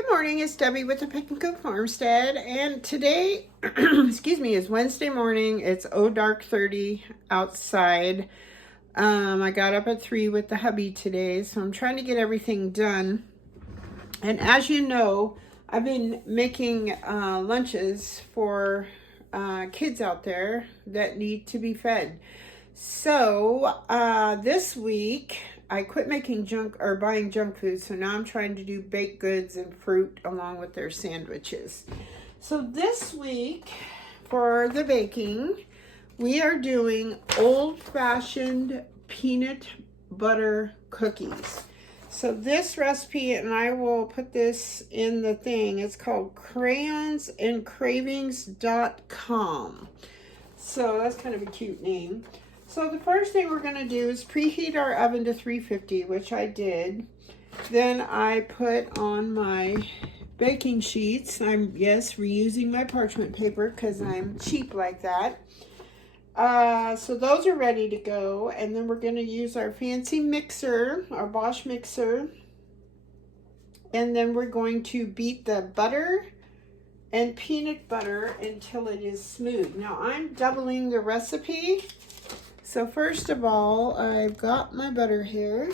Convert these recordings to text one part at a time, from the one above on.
Good morning, it's Debbie with the Pickin Coop Farmstead, and today, excuse me, is Wednesday morning. It's dark 30 outside. I got up at 3 with the hubby today, so I'm trying to get everything done. And as you know, I've been making lunches for kids out there that need to be fed. So this week I quit making junk or buying junk food, so now I'm trying to do baked goods and fruit along with their sandwiches. So this week for the baking, we are doing old-fashioned peanut butter cookies. So this recipe, and I will put this in the thing, it's called crayonsandcravings.com. So that's kind of a cute name. So the first thing we're going to do is preheat our oven to 350, which I did. Then I put on my baking sheets. I'm, yes, reusing my parchment paper because I'm cheap like that. So those are ready to go. And then we're going to use our fancy mixer, our Bosch mixer. And then we're going to beat the butter and peanut butter until it is smooth. Now I'm doubling the recipe. So first of all, I've got my butter here,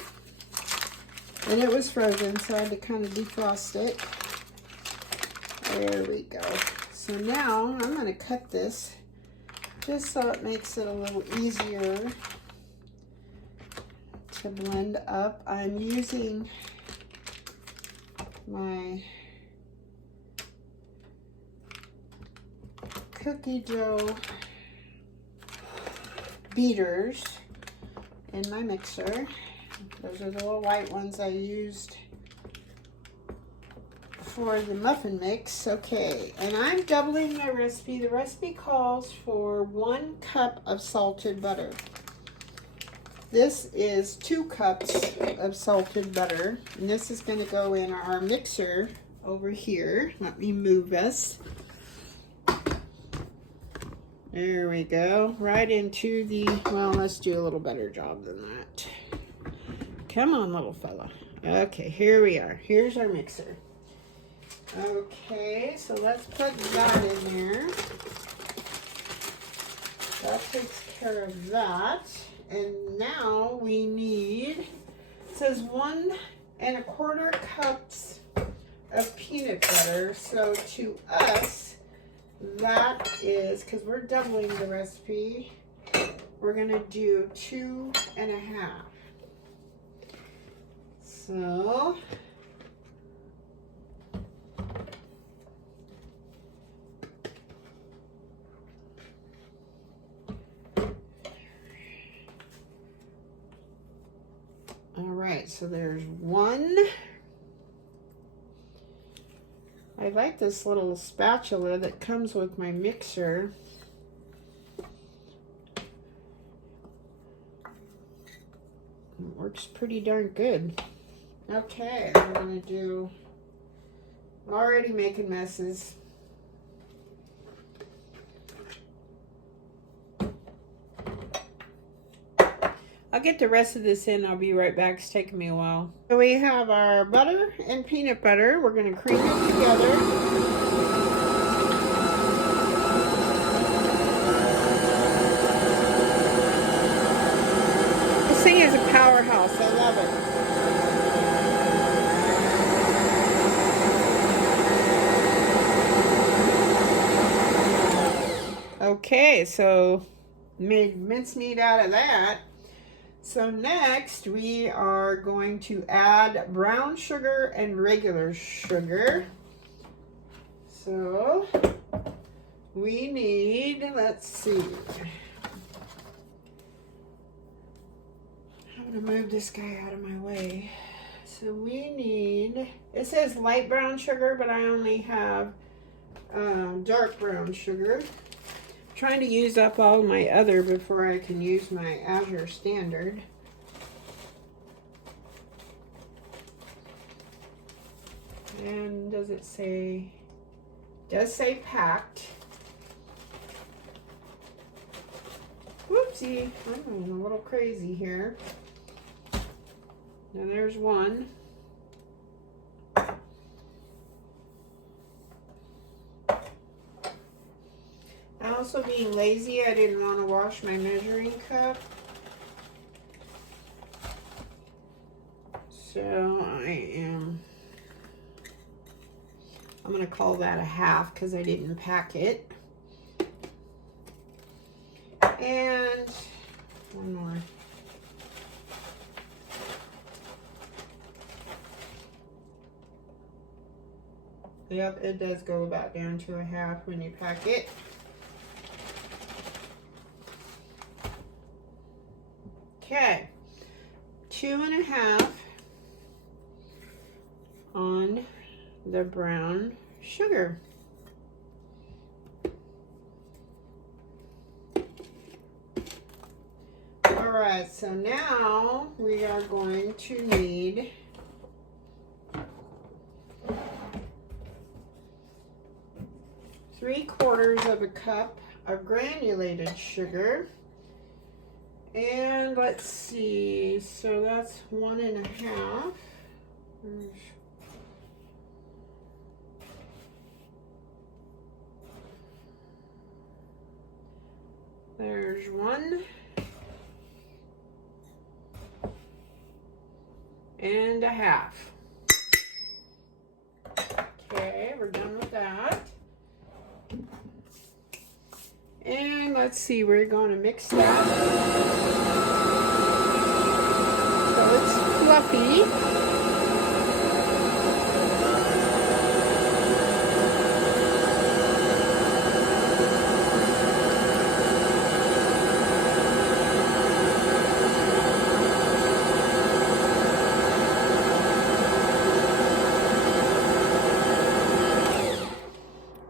and it was frozen, so I had to kind of defrost it. There we go. So now I'm going to cut this just so it makes it a little easier to blend up. I'm using my cookie dough beaters in my mixer. Those are the little white ones I used for the muffin mix. Okay, and I'm doubling my recipe. The recipe calls for 1 cup of salted butter. This is 2 cups of salted butter, and this is going to go in our mixer over here. Let me move us. There we go, right into the, well, let's do a little better job than that. Come on, little fella. Okay, here we are. Here's our mixer. Okay, so let's put that in there. That takes care of that. And now we need, it says 1 1/4 cups of peanut butter. So to us, that is, because we're doubling the recipe, we're going to do 2 1/2. So, all right, so there's 1. I like this little spatula that comes with my mixer. It works pretty darn good. Okay, I'm going to do, I'm already making messes. I'll get the rest of this in. I'll be right back. It's taking me a while. So we have our butter and peanut butter. We're going to cream it together. This thing is a powerhouse. I love it. Okay, so made mincemeat out of that. So next we are going to add brown sugar and regular sugar. So we need, let's see. I'm going to move this guy out of my way. So we need, it says light brown sugar, but I only have dark brown sugar. Trying to use up all my other before I can use my Azure Standard. And does it say, does say packed. Whoopsie, I'm a little crazy here. Now there's one. also being lazy, I didn't want to wash my measuring cup. So I'm going to call that a half because I didn't pack it. And one more. Yep, it does go about down to a half when you pack it. Okay, 2.5 on the brown sugar. All right, so now we are going to need 3/4 cup of granulated sugar. And let's see, so that's 1.5. There's 1.5. Okay, we're done with that. And let's see, we're going to mix that. So it's fluffy.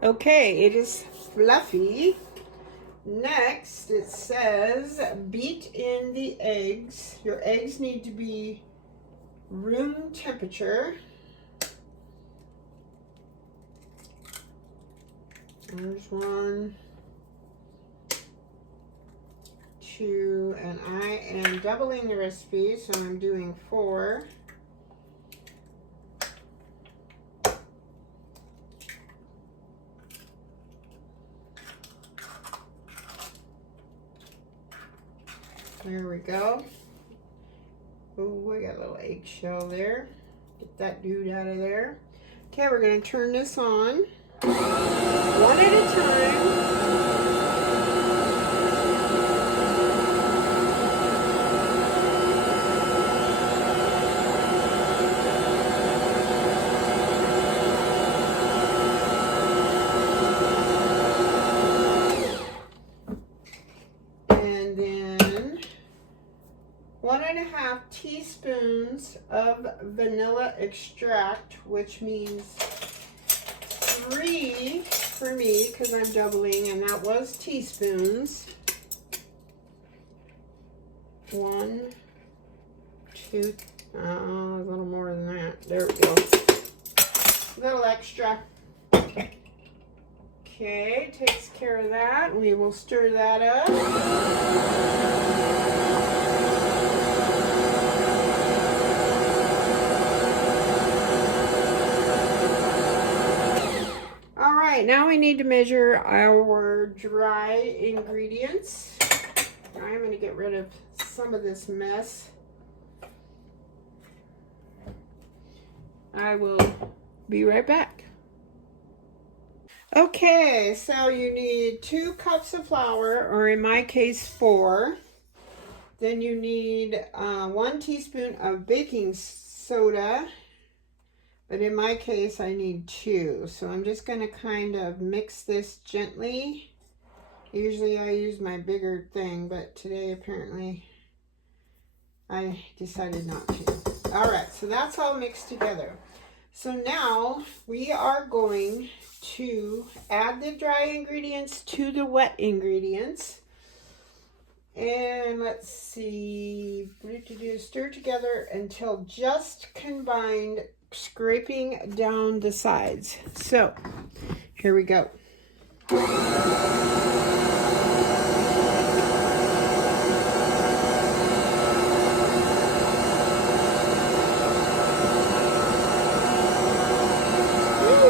Okay, it is fluffy. Next, it says beat in the eggs. Your eggs need to be room temperature. There's 1, 2, and I am doubling the recipe, so I'm doing 4. There we go. Oh, I got a little eggshell there. Get that dude out of there. Okay, we're going to turn this on. One at a time. And then 1.5 teaspoons of vanilla extract, which means 3 for me because I'm doubling, and that was teaspoons. 1, 2, a little more than that. There we go. A little extra. Okay, takes care of that. We will stir that up. All right, now we need to measure our dry ingredients. I'm going to get rid of some of this mess. I will be right back. Okay, so you need 2 cups of flour, or in my case 4. Then you need 1 teaspoon of baking soda, but in my case I need 2. So I'm just going to kind of mix this gently. Usually I use my bigger thing, but today apparently I decided not to. All right, so that's all mixed together. So now we are going to add the dry ingredients to the wet ingredients. And let's see, stir together until just combined, scraping down the sides. So here we go.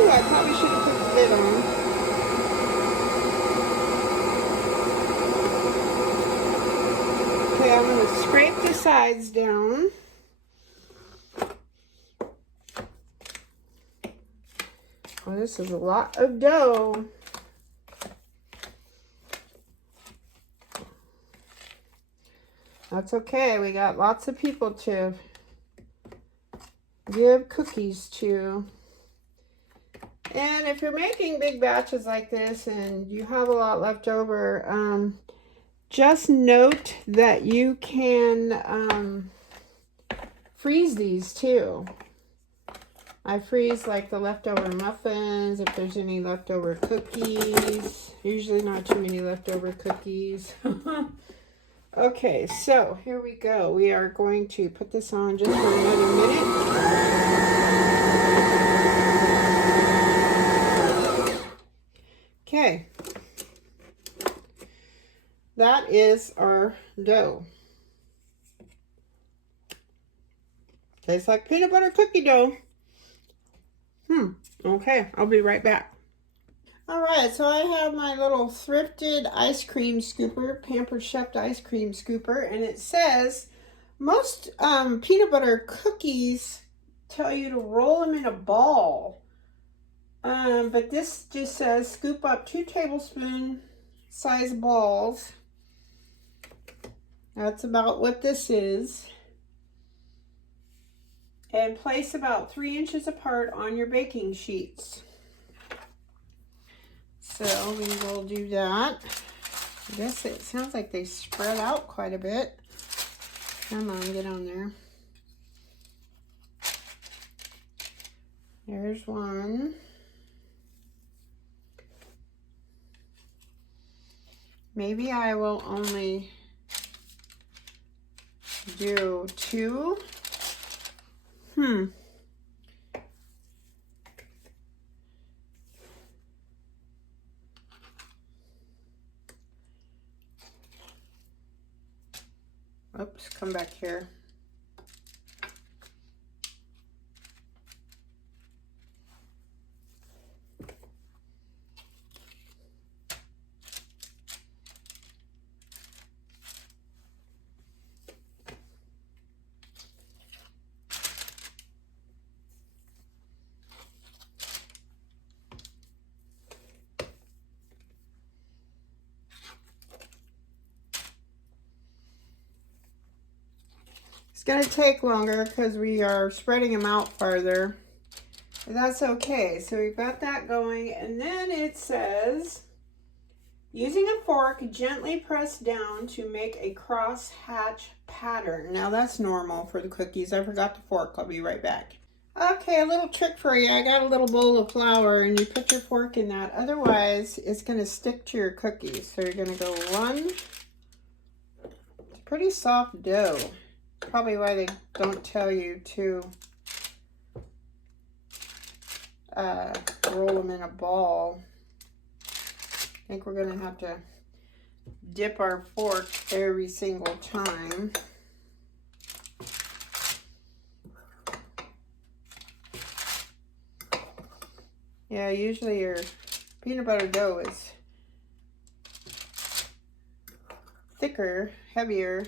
I probably should have put the lid on. sides down. Oh, this is a lot of dough. That's okay. We got lots of people to give cookies to. And if you're making big batches like this and you have a lot left over, just note that you can freeze these too. I freeze like the leftover muffins, if there's any leftover cookies. Usually not too many leftover cookies. Okay, so here we go. We are going to put this on just for another minute. Okay. That is our dough. Tastes like peanut butter cookie dough. Okay, I'll be right back. All right, so I have my little thrifted ice cream scooper, Pampered Chef ice cream scooper, and it says most peanut butter cookies tell you to roll them in a ball. But this just says scoop up 2 tablespoon size balls. That's about what this is. And place about 3 inches apart on your baking sheets. So we will do that. I guess it sounds like they spread out quite a bit. Come on, get on there. There's one. Maybe I will only do 2. Oops, come back here. It's going to take longer because we are spreading them out farther. But that's okay. So we've got that going. And then it says, using a fork, gently press down to make a cross hatch pattern. Now that's normal for the cookies. I forgot the fork. I'll be right back. Okay, a little trick for you. I got a little bowl of flour and you put your fork in that. Otherwise, it's going to stick to your cookies. So you're going to go 1. It's pretty soft dough. Probably why they don't tell you to roll them in a ball. I think we're going to have to dip our fork every single time. Yeah, usually your peanut butter dough is thicker, heavier.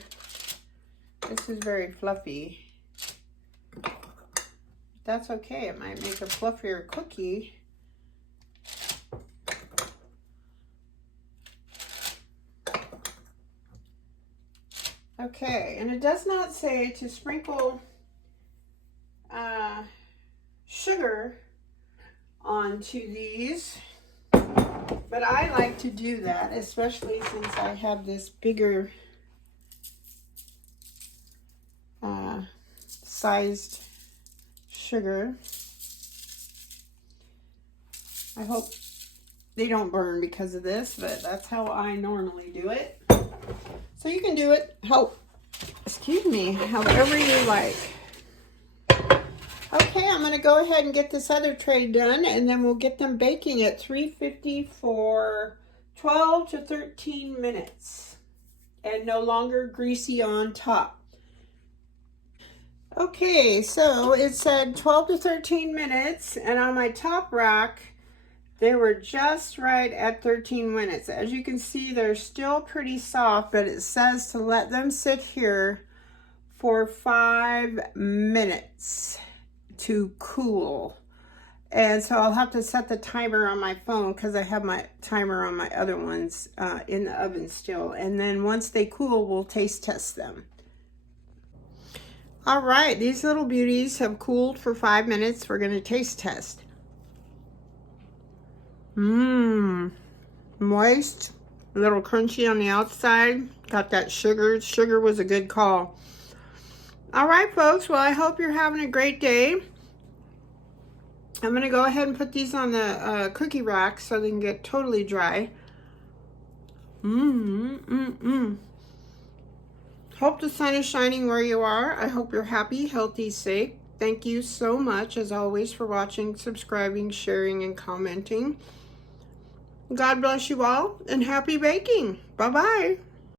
This is very fluffy. That's okay. It might make a fluffier cookie. Okay, and it does not say to sprinkle sugar onto these, but I like to do that, especially since I have this bigger sized sugar. I hope they don't burn because of this, but that's how I normally do it. So you can do it however you like. Okay, I'm going to go ahead and get this other tray done, and then we'll get them baking at 350 for 12 to 13 minutes, and no longer greasy on top. Okay, so it said 12 to 13 minutes, and on my top rack, they were just right at 13 minutes. As you can see, they're still pretty soft, but it says to let them sit here for 5 minutes to cool. And so I'll have to set the timer on my phone because I have my timer on my other ones in the oven still. And then once they cool, we'll taste test them. All right, these little beauties have cooled for 5 minutes. We're going to taste test. Moist, a little crunchy on the outside. Got that sugar. Sugar was a good call. All right, folks. Well, I hope you're having a great day. I'm going to go ahead and put these on the cookie rack so they can get totally dry. Hope the sun is shining where you are. I hope you're happy, healthy, safe. Thank you so much, as always, for watching, subscribing, sharing, and commenting. God bless you all, and happy baking. Bye-bye.